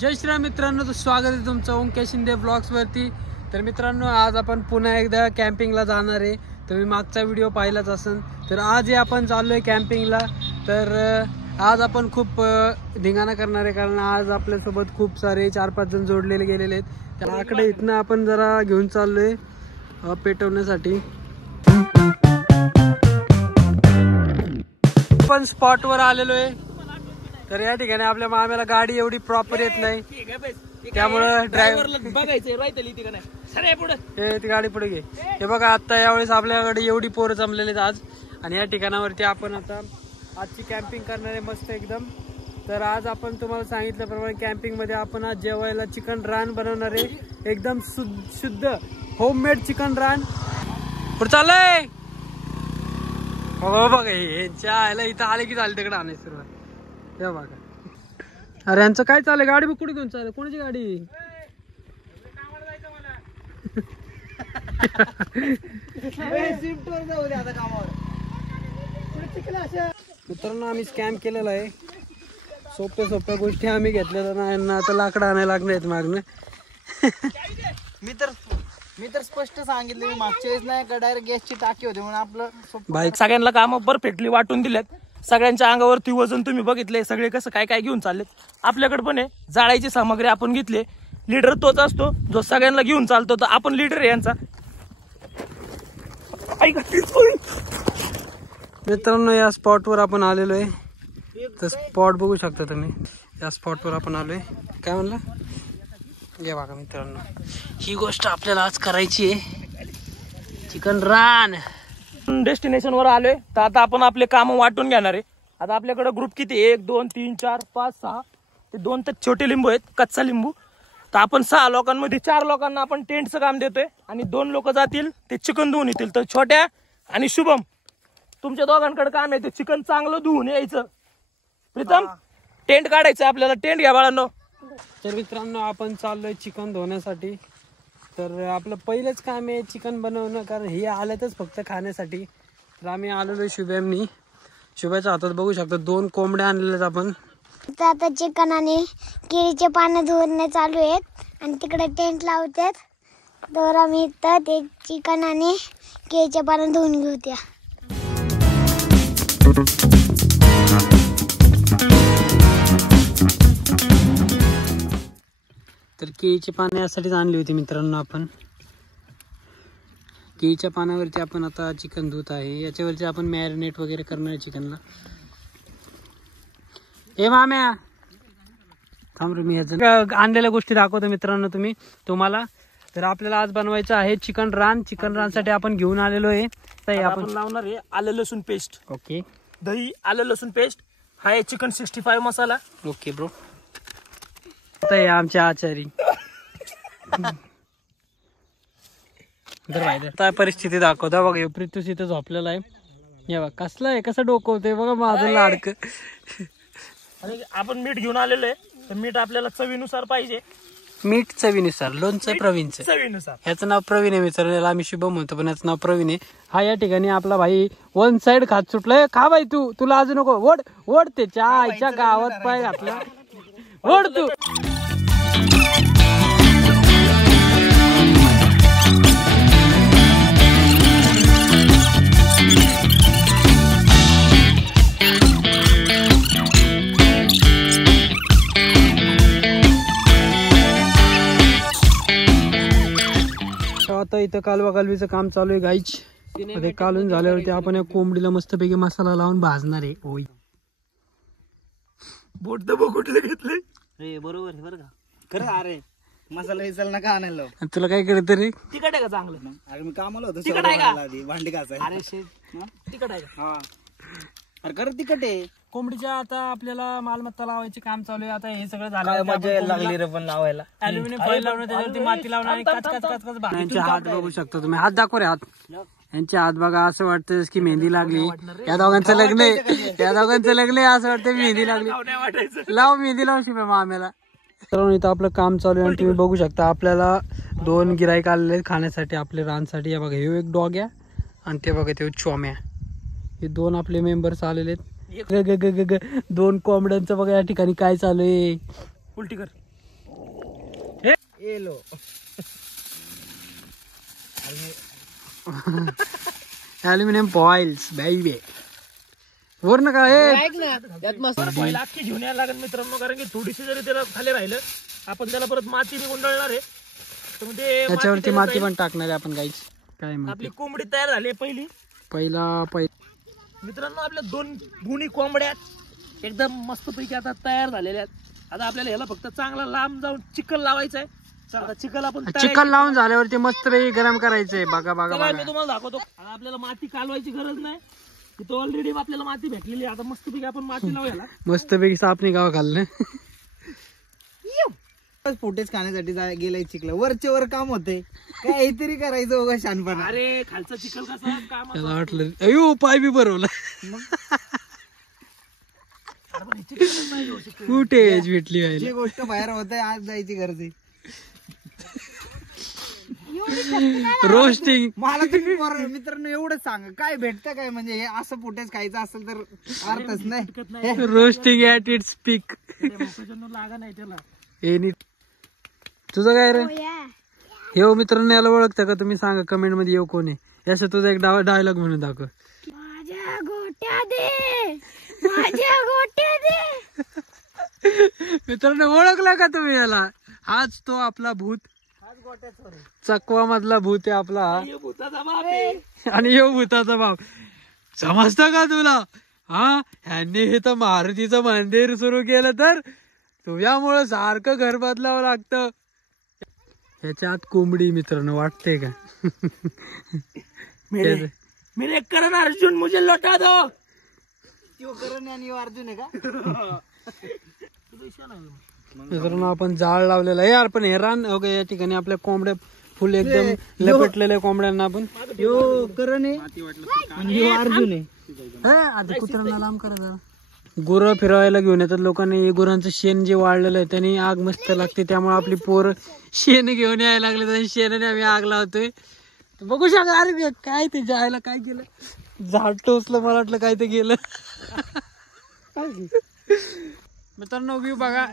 जय श्रीराम मित्रांनो, स्वागत आहे तुमचं ओंकेश शिंदे ब्लॉग्स वरती। तर मित्रांनो, आज आपण पुन्हा एकदा कॅम्पिंगला जाणार आहे। तुम्ही मागचा व्हिडिओ पाहिलाच असेल। तर आज आपण चाललोय कॅम्पिंगला। तर आज आपण खूप धिंगाणा करणार आहे, कारण आज आपल्या सोबत खूप सारे 4-5 जण जोडलेले गेलेले आहेत। तर आकडे इथनं आपण जरा घेऊन चाललोय पेटवण्यासाठी। आपण स्पॉटवर आलेलो आहे। तर या ठिकाणी आपल्या माम्याला गाडी एवढी प्रॉपर येत नाही, त्यामुळे ड्रायव्हरला बघायचंय ती गाडी पुढे घे। हे बघा, आता यावेळेस आपल्याकडे एवढी पोरं जमलेली आहेत आज, आणि या ठिकाणावरती आपण आता आजची कॅम्पिंग करणार आहे मस्त एकदम। तर आज आपण तुम्हाला सांगितल्याप्रमाणे कॅम्पिंग मध्ये आपण आज जेवायला चिकन रान बनवणार आहे, एकदम शुद्ध होममेड चिकन रान। पुढे चाललंय हो बघा, यांच्या आयला इथं आले की झाले तिकडे आणायची सुरुवात। हे बघा, अरे यांचं काय चाललंय, गाडी कुठे घेऊन चाललंय, कोणाची गाडी? मित्रांनो, आम्ही स्कॅम केलेला आहे। सोप्या गोष्टी आम्ही घेतल्या नाही, आता लाकडं आणायला लागणार आहेत मागणं। मी तर स्पष्ट सांगितलं, मी मागच्या वेळेस नाही का डायरेक्ट गॅसची टाकी होती म्हणून आपलं बाईक सगळ्यांना काम परफेक्टली वाटून दिलेत। सगळ्यांच्या अंगावरती वजन तुम्ही बघितले, सगळे कसं काय काय घेऊन चाललेत। आपल्याकडे पण आहे जाळायची सामग्री आपण घेतली। लीडर तोच असतो जो सगळ्यांना घेऊन चालतो, तर आपण लीडर आहे यांचा। मित्रांनो, या स्पॉटवर आपण आलेलो आहे। तर स्पॉट बघू शकता तुम्ही, या स्पॉटवर आपण आलोय। काय म्हणलं हे बघा मित्रांनो, ही गोष्ट आपल्याला आज करायची आहे, चिकन रान। डेस्टिनेशन वर आलोय, तर आता आपण आपले काम वाटून घेणार आहे। आता आपल्याकडे ग्रुप किती, 1 2 3 4 5 6, ते 2 तर छोटे लिंबू आहेत, कच्चा लिंबू। तर आपण 6 लोकांमध्ये 4 लोकांना आपण टेंटचं काम देतोय, आणि 2 लोक जातील ते चिकन धुवून येतील। तर छोट्या आणि शुभम, तुमच्या दोघांकडे काम आहे ते चिकन चांगलं धुवून यायचं। प्रीतम, टेंट काढायचं आपल्याला, टेंट घ्या बाळांनो। तर मित्रांनो, आपण चाललोय चिकन धुण्यासाठी। तर आपलं पहिलेच काम आहे चिकन बनवणं, कारण हे आलेतच फक्त खाण्यासाठी। तर आम्ही आलेलो शुभमनी, शुभ्याच्या हातात बघू शकतो 2 कोंबड्या आणलेल्या आपण। आता चिकन आणि केळीचे पानं धुवणे चालू आहेत, आणि तिकडे टेंट लावतात। तर आम्ही इथं ते चिकन आणि केळीचे पानं धुवून घेऊ त्या। तर केळीची पाने यासाठीच आणली होती मित्रांनो आपण। केळीच्या पानावरती आपण आता चिकन धुत आहे, याच्यावरती आपण मॅरिनेट वगैरे करणार आहे चिकनला। ए माम्या थांब रे, मी आणलेल्या गोष्टी दाखवतो मित्रांनो तुम्हाला। तर आपल्याला आज बनवायचं आहे चिकन रान। चिकन रान साठी आपण घेऊन आलेलो आहे, आपण लावणार आहे आलं लसूण पेस्ट, ओके, दही, आलं लसूण पेस्ट, हा आहे चिकन 65 मसाला, ओके ब्रो। आता हे आमचे आचारी काय परिस्थिती दाखवता बघा। प्रीतूस इथं झोपलेला आहे, हे बघा कसला आहे, कसं डोकवते बघा माझं लाडकं। आणि आपण मीठ घेऊन आलेलो आहे, तर मीठ आपल्याला चवीनुसार पाहिजे। मीठ चवीनुसार, लोणचं प्रवीणचं, चवीनुसार। ह्याचं नाव प्रवीण आहे मित्रांनो, आम्ही शुभम म्हणतो पण याचं नाव प्रवीण आहे। हा या ठिकाणी आपला भाई 1 साइड खात सुटलाय। खा भाई तू, तुला अजून नको, ओढ ओढ, त्याच्या आईच्या गावात पाय घातला, ओढ तू। आता इथं कालवाकालवीचं काम चालू आहे गाईच। ते कालून झाल्यावरती आपण या कोंबडीला मस्तपैकी मसाला लावून भाजणार आहे। ओय, बोट दबो कुठले घेतले रे, बरोबर आहे बरं का, खरं। अरे मसाला विसाला नका आणायला लावू। आणि तुला काय करत रे? तिखट आहे का चांगलं? अरे मी कामाला होतो, तिखट आहे का? भांडी घासायला। अरे तिखट आहे का? हा, अरे खरं तिखट आहे। कोंबडीच्या आता आपल्याला मालमत्ता लावायचे काम चालू आहे। आता हे सगळं काय झालं, मजा यायला लागली रे पण लावायला। अल्युमिनियम फॉइल लावणं, त्याच्यावरती माती लावणं आणि कच यांचे हात बघू शकता तुम्ही, हात दाखव रे हात। यांचे हात बघा, असं वाटतं की मेहंदी लागली। या दोघांचं लग्न आहे, या दोघांचं लग्न आहे, असं वाटतं मेहंदी लागली। लाव मेहंदी, लाव शिवाय माम्याला। तर इथं आपलं काम चालू आहे, आणि तुम्ही बघू शकता आपल्याला 2 गिराईक आलेले खाण्यासाठी आपले रानसाठी। या बघा, हे एक डॉग आहे, आणि ते बघा ते चोम्या, हे 2 आपले मेंबर्स आलेले आहेत। 2 कोंबड्यांचं बघा या ठिकाणी काय चालू आहे। उलटी कर, येलो अल्युमिनियम फॉइल्स बाई वर ना काय ऐक ना यात मस्त पहिला अख्खी घेऊन यायला लागेल मित्रांनो, कारण की थोडीशी जरी त्याला खाली राहिलं आपण त्याला परत माती बी गुंडाळणार आहे, तर मग ते त्याच्यावरती माती पण टाकणार आहे आपण गाईच. काय आपली माहिती कोंबडी तयार झाली आहे पहिला मित्रांनो. आपल्या 2 गुणी कोंबड्या एकदम मस्त पैकी आता तयार झालेल्या आहेत. आता आपल्याला ह्याला फक्त चांगला लांब जाऊन चिकल लावायचा आहे. आता चिकल आपण चिकन लावून झाल्यावरती मस्त पैकी गरम करायचंय. बघा बघा मी बघा तुम्हाला दाखवतो. आता आपल्याला माती कालवायची गरज नाही, तिथं ऑलरेडी आपल्याला माती भेटलेली आहे. आता मस्त पैकी आपण माती लावूया. मस्त पैकी सापनी गाव खाल्लं. फुटेज खाण्यासाठी गेलाय चिकला. वरचे वर काम होते, काहीतरी करायचं बघा शानपणा. अरे खालचा चिकल कसा काम त्याला वाटलं अयो पाय बी भरवला. फुटेज भेटली जी व्हायला. गोष्ट बाहेर होत आहे आज जायची गरज आहे. रोस्टिंग मला तुम्ही मित्रांनो एवढंच सांगा, काय भेटतं काय म्हणजे हे असं फुटेज खायचं असेल तर अर्थच नाही. Roasting at its peak. लागा नाही त्याला. एनी तुझं काय रे? येऊ मित्रांनो याला ओळखता का तुम्ही? सांगा कमेंट मध्ये येऊ कोण आहे. याचं तुझा एक डायलॉग म्हणून दाखव. माझ्या गोट्या दे, माझ्या गोट्या दे. मित्रांनो ओळखला का तुम्ही याला? हाच तो आपला भूत, चकवा मधला भूत आहे आपला. भूताचा बाप आहे. आणि यो भूताचा बाप. समजतं का तुला? हा ह्यांनी हे तर मारुतीचं मंदिर सुरू केलं तर तुझ्यामुळं सारखं घर बदलावं लागतं. ह्याच्या आत कोंबडी मित्रांनो वाटते का? मेरे करण अर्जुन मुझे लौटा दो. तो करण आणि अर्जुन आहे का? मित्रांनो आपण जाळ लावलेला आहे यार. पण हे रान या ठिकाणी आपल्या कोंबड्या फुल एकदम लपेटलेल्या कोंबड्यांना आपण यो करण आहे आणि यो अर्जुन आहे. आता कुत्र्यांना लांब करा जरा. गुरं फिरवायला घेऊन येतात लोकांनी. गुरांचं शेण जे वाळलेलं आहे त्याने आग मस्त लागते, त्यामुळे आपली पोरं शेण घेऊन यायला लागले तर शेणाने आम्ही आग लावतोय. बघू शकता. अरे काय ते जायला काय केलं? झाड टोचलं. मला वाटलं काय ते गेलं. मित्रांनो व्ह्यू बघा.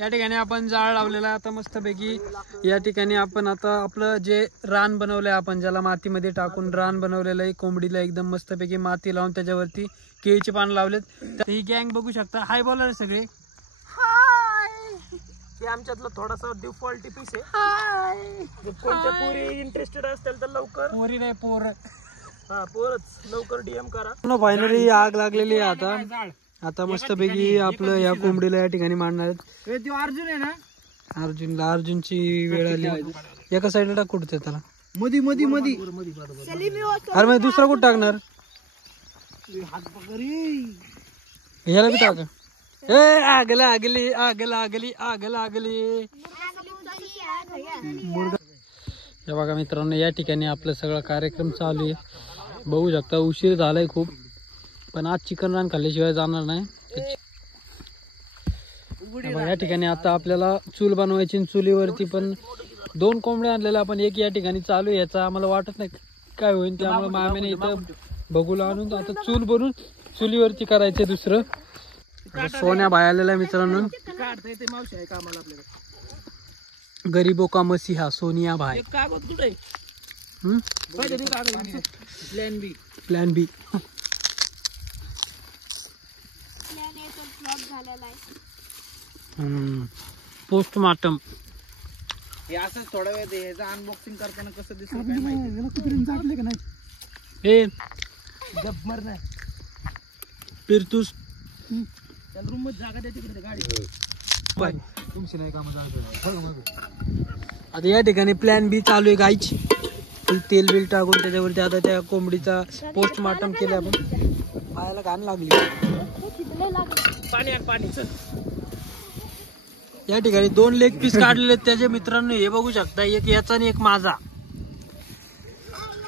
या ठिकाणी आपण जाळ लावलेला आहे आता मस्तपैकी. या ठिकाणी आपण आता आपलं जे रान बनवलंय आपण, ज्याला मातीमध्ये टाकून रान बनवलेलं आहे, कोंबडीला एकदम मस्तपैकी माती लावून त्याच्यावरती केळीचे पान लावलेत. तर ही गँग बघू शकता. हाय बोला रे सगळे. हे आमच्यातलं थोडासा डिफॉल्ट पीस आहे. जर कोणत्या पोरी इंटरेस्टेड असतील तर लवकर, पोरी नाही पोर. हा पोरच लवकर डीएम करा. फायनली आग लागलेली आहे आता. आता मस्तपैकी आपलं या कोंबडीला या ठिकाणी मांडणार आहेत. तो अर्जुन आहे ना? अर्जुनला अर्जुनची वेळ आली. एका साईडला टाक कुठते त्याला. मधी मधी मधी. अरे मग दुसरा कुठं टाकणार? ह्याला बी टाका. ए आग लागली, आग लागली, आग लागली. हे बघा मित्रांनो या ठिकाणी आपलं सगळा कार्यक्रम चालू आहे. बघू शकता उशीर झालाय खूप, पण आज चिकन रान खाल्ल्याशिवाय जाणार नाही. या ठिकाणी आता आपल्याला चूल बनवायची. चुलीवरती पण 2 कोंबड्या आणलेल्या आपण. एक या ठिकाणी चालू आहे. याचा आम्हाला वाटत नाही काय होईल, त्यामुळे मामेने इथं बघूला आणून आता चूल बनवून चुलीवरती करायचे दुसरं. सोन्या भाई आलेला आहे मित्रांनो. गरीबो का मसीहा सोनिया भाई. कागद कुठे? प्लॅन बी. प्लॅन बी. पोस्टमार्टम. हे असंच थोडा वेळ दे. ह्याचं अनबॉक्सिंग करताना कसं दिसलं काय माहिती. हे गब्बर नाही. पिरतूस रूम मध्ये जागा द्या तिकडे गाडी. तुमची नाही काम. आता या ठिकाणी प्लॅन बी चालू आहे गायची. तेल बिल टाकून त्याच्यावरती आता त्या कोंबडीचा पोस्टमार्टम केलं आपण. पायाला घाण लागली. पाणी आण पाणी. चल या ठिकाणी 2 लेग पीस काढलेले त्याचे मित्रांनो. हे बघू शकता. एक याचा आणि एक माझा.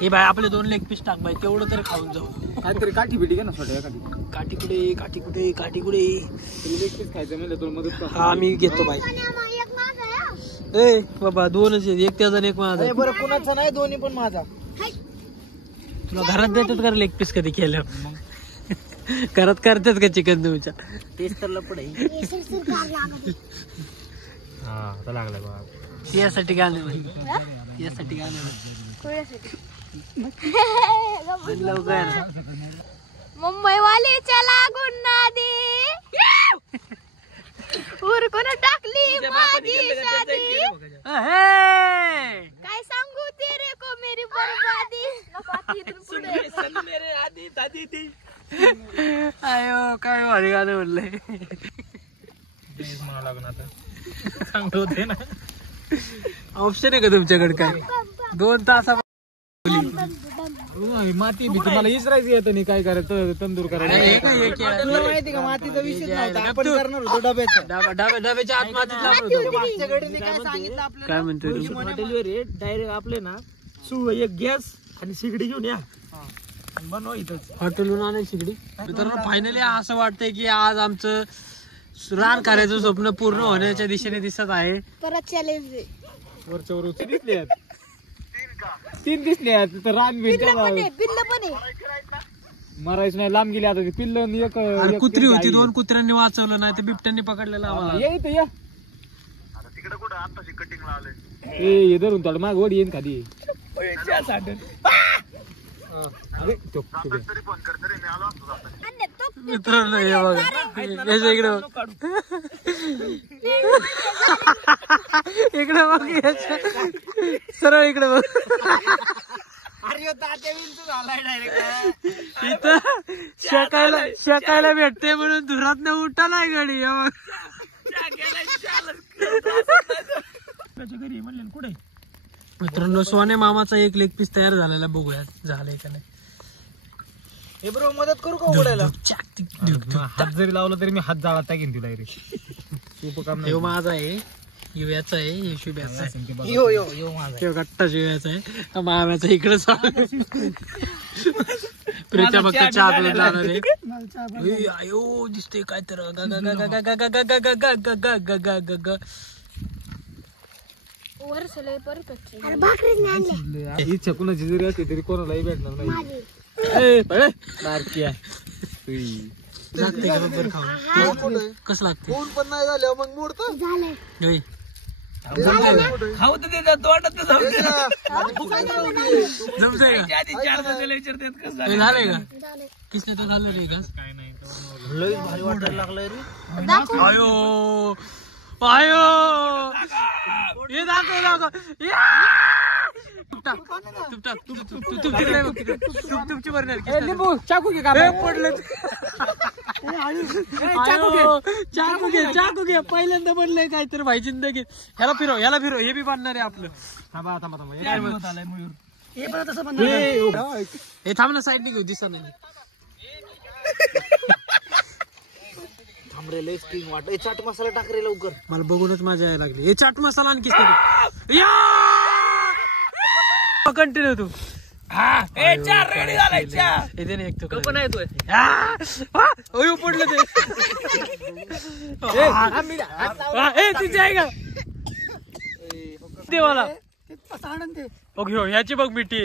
हे बाय आपले 2 लेग पीस टाक बाय. तेवढं तरी खाऊन जाऊ. काहीतरी काठी भेटी का ना छोट्या एखादी. काठी कुठे, काठी कुठे, काठी कुठे. लेग पीस खायचं म्हणजे तुला मदत कर. हा मी घेतो बाय. ए बाबा 2च आहेत. एक त्याचा आणि एक माझा. बरं कुणाचा नाही, दोन्ही पण माझा. तुला घरात देतात का लेग पीस कधी केलं? घरात करतात का चिकन तुमच्या? तेच तर लपड आहे. लागला बघा. यासाठी गाणं म्हण. यासाठी गाणं म्हण लवकर. मुंबई वालीच्या लागून नादी उरकून टाकली माझी शादी. काय सांगू तेरे को मेरी बर्बादी. आयो काय भारी गाणं म्हणलंय. म्हणावं लागणार आता. चांगलं होते ना. ऑप्शन आहे का तुमच्याकडे काय? 2 तास माती मी तुम्हाला इसरायचं येतं नाही काय करायचं तंदूर करायचं. तुला माहिती का मातीचा विषय नव्हता, आपण करणार होतो डब्याचा. डब्याच्या आत मातीत लावलं होतं. मागच्या घडीने काय सांगितलं आपल्याला? काय म्हणतोय तू? हॉटेलवर डायरेक्ट आपले ना एक गॅस आणि शिगडी घेऊन या बनवा इथंच. हॉटेलहून आणाय शिगडी. मित्रांनो फायनली असं वाटतंय की आज आमचं रान करायचं स्वप्न पूर्ण होण्याच्या दिशेने दिसत आहे. परत चॅलेंज वरच्या वर दिसले 3 दिसले तर रान भेटत पिल्ल पण आहे. मरायचं नाही, लांब गेली आता ती पिल्ल. अरे कुत्री होती, 2 कुत्र्यांनी वाचवलं नाही तर बिबट्यांनी पकडलेलं आम्हाला. ये इथं या. ए धरून थोडं माग वड येईन खाली. मित्रांनो हे बघा याच्या इकडे इकडे बघ याच्या सरळ इकडे बघ. अरे तात्या विंचू झालाय डायरेक्ट. इथं शेकायला भेटते म्हणून धुरात न उठा नाही गडी. कुठे मित्रांनो सोने मामाचा एक लेग पीस तयार झालेला बघूया झालाय का नाही. हे बरोबर मदत करू का उडायला? हात जरी लावला तरी मी हात जाळा टाकीन तिला रे. हे माझा आहे, युव्याचा आहे, हे शुभ्याचा आहे. यो माझा गट्टा शिव्याचा आहे, माम्याचा इकडे प्रीत्या फक्त चहा पिऊन जाणार आहे. अयो दिसतोय काय तर इच्छा कुणाची जरी असली तरी कोणालाही भेटणार नाही. लागते का बरोबर खाऊन? कसं लागते? फोन पण नाही झालं मग मोडतं. खाऊ तर देतात वाटत जमतंय का? झालंय का? किसने तर झालं रे का? लय भारी वाटायला लागलंय रे. आयो आयो हे दाखव तुमची बरणार चाकू घे पडलं. चाकू घे पहिल्यांदा बनलंय काय तर भाई जिंदगीत. ह्याला फिरव हे बी बांधणार आहे आपलं. हे थांब ना साईडने घेऊ दिसा नाही. थांबरे लय स्प्रिंग वाट. चाट मसाला टाक रे लवकर. मला बघूनच मजा यायला लागली. हे चाट मसाला आणखी कंटिन्यू तू. चार रेडी झालाय. इथे नाही एक तो पण येतोय. पडलं ते तिथे आहे का ते मला बघ ह्याची बघ मिठी.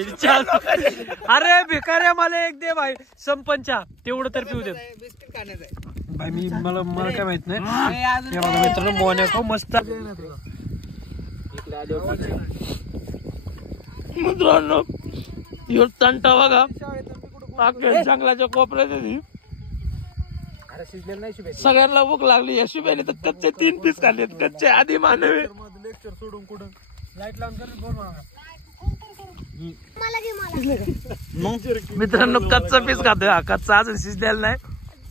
अरे भिकाऱ्या मला एक दे भाई संपंचा तेवढं तर पिऊ दे बिस्किट खाण्याचं आहे. भाई. मला काय माहित नाही. मित्रांनो मोन्याको मस्त. मित्रांनो ह्यो तंटा बघा अख्ख्या जंगलाच्या कोपऱ्यात. सगळ्यांना भूक लागली. या शुभ्याने तर कच्चे 3 पीस खाल्लेत. कच्चे आधी मानवे. सोडून कुठं लाईट लावून मित्रांनो कच्चा पीस खातोय. हा कच्चा अजून शिजलेला नाही.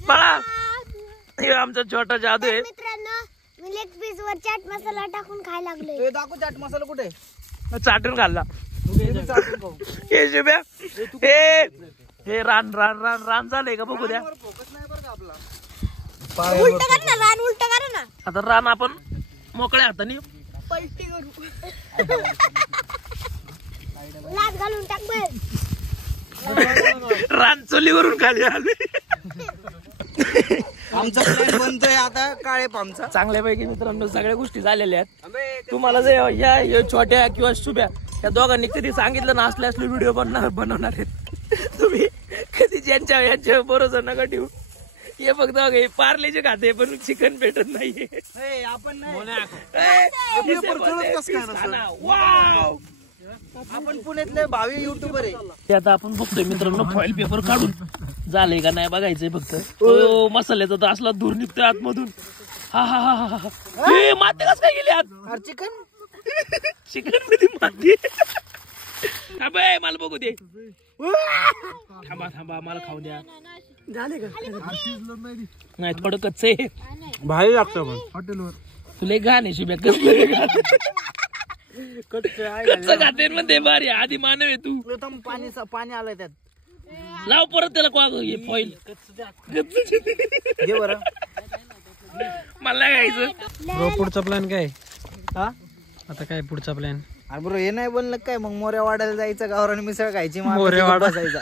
बळा हे आमचा छोटा जादू आहे. मित्रांनो मी लेग पीस वर चाट मसाला टाकून खायला लागलोय. दाखव चाट मसाला कुठे? चाटून खाल्ला. हे शुभ्या हे रान झालंय का बघू द्या. उलट कर ना रान, उलट कर ना. आता रान आपण मोकळ्या हाताने पलटी करू. लाच घालून टाक बघ. रान चुलीवरून खाली आले. आमचा प्लॅन बनतोय आता काळे पामचा. चांगल्यापैकी मित्रांनो सगळ्या गोष्टी झालेल्या आहेत. तुम्हाला जे या छोट्या किंवा शुभ्या या दोघांनी कधी सांगितलं ना असले व्हिडिओ बनवणार आहेत. तुम्ही कधी यांच्या बरोबर नका ठेवू. हे फक्त बघ, पार्लेचे खाते पण चिकन भेटत नाहीये. आपण नाही. वाव. आपण पुण्यातले भावी युट्यूबर आहे. ते आता आपण बघतोय मित्रांनो फॉईल पेपर काढून झालंय का नाही बघायचंय फक्त. तो मसाल्याचा तर असला दूर निघतोय आतमधून. हा हा हा हा. हे माती कसं काय गेली आत? चिकन चिकन मध्ये माती. थांबे मला बघू दे. थांबा थांबा मला खाऊ द्या. झाले का? नाही थोडं कच्च आहे. भारी लागतं पण हॉटेलवर. तुला घाण आहे शिब्या. कसलं कच्चं खाते मध्ये भारी. आधी मानव आहे तू. प्रथम पाणी आलंय त्यात. लाव परत त्याला फॉईल. घे बरं. मला नाही खायचं. पुढचा प्लॅन काय? हा आता काय पुढचा प्लॅन? अरे बरोबर हे नाही बोललं काय मग मोऱ्या वाढायला जायचं गावरान मिसळ खायची मोऱ्यावाडा जायचा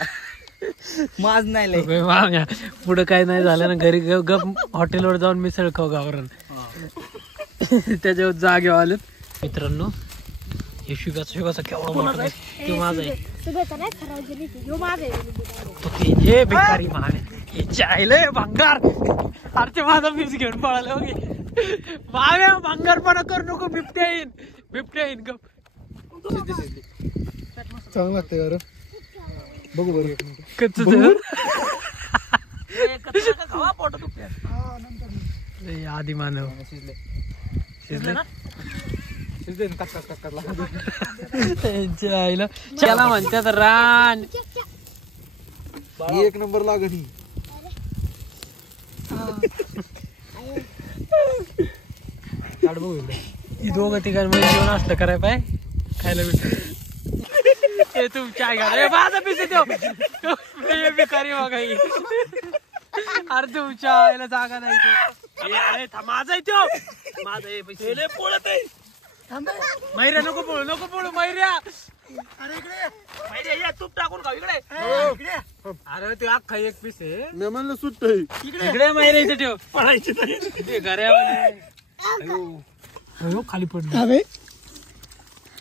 माज नाही लय. पुढे काय नाही झालं ना घरी गप हॉटेलवर जाऊन मिसळ खाऊ गावरान. त्याच्यावर जागे आलेत मित्रांनो. हे शुगाचा केवढा मोठा आहे. तो माझा आहे. हे भिकारी महान हे चायले भंगार. अरे माझा पीस घेऊन पळाले ओके. मागे भंगारपणा करू नको. बिबट्या येईन गप. चांगलं लागतंय बघू बरं. कच्च आधी मानव शिजले ना. आईला त्याला म्हणतात रान. एक नंबर लागत ही. ही दोघं तिघांमध्ये जेवण असलं कराय पाय खायला भेट. तुमच्या घ्या माझा पिसे देऊ भिकारी बघाई. अरे तुमच्या आईला जागा नाही. माझा आहे तो माझा पैसे पळत आहे. मैऱ्या नको पळू मैऱ्या. अरे इकडे तूप टाकून खाऊ इकडे. अरे ते अख्खा एक पीस आहे. मी म्हणलं सुट्ट इकडे मैऱ्या इथे ठेव. पळायची ते घरामध्ये खाली पडलं.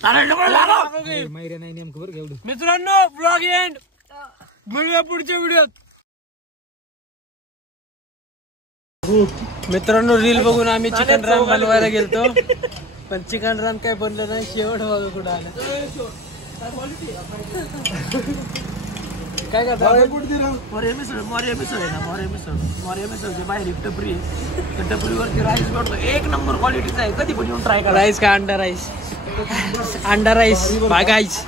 मैऱ्या नाही नेमकं बरं एवढं. मित्रांनो ब्लॉग एंड. मिळूया पुढच्या व्हिडिओत. मित्रांनो रील बघून आम्ही चिकन राम बनवायला गेलतो पण चिकन राम काय बनलं नाही. शेवट बघा कुठं आलं. काय करता मोरे मिसळ आहे ना. मोरे मिसळच्या बाहेर एक टपरी आहे. त्या टपरीवरती राईस भेटतो. एक नंबर क्वालिटीचा आहे. कधी पण येऊन ट्राय करा. राईस का अंडा राईस? अंडा राईस बागाईस.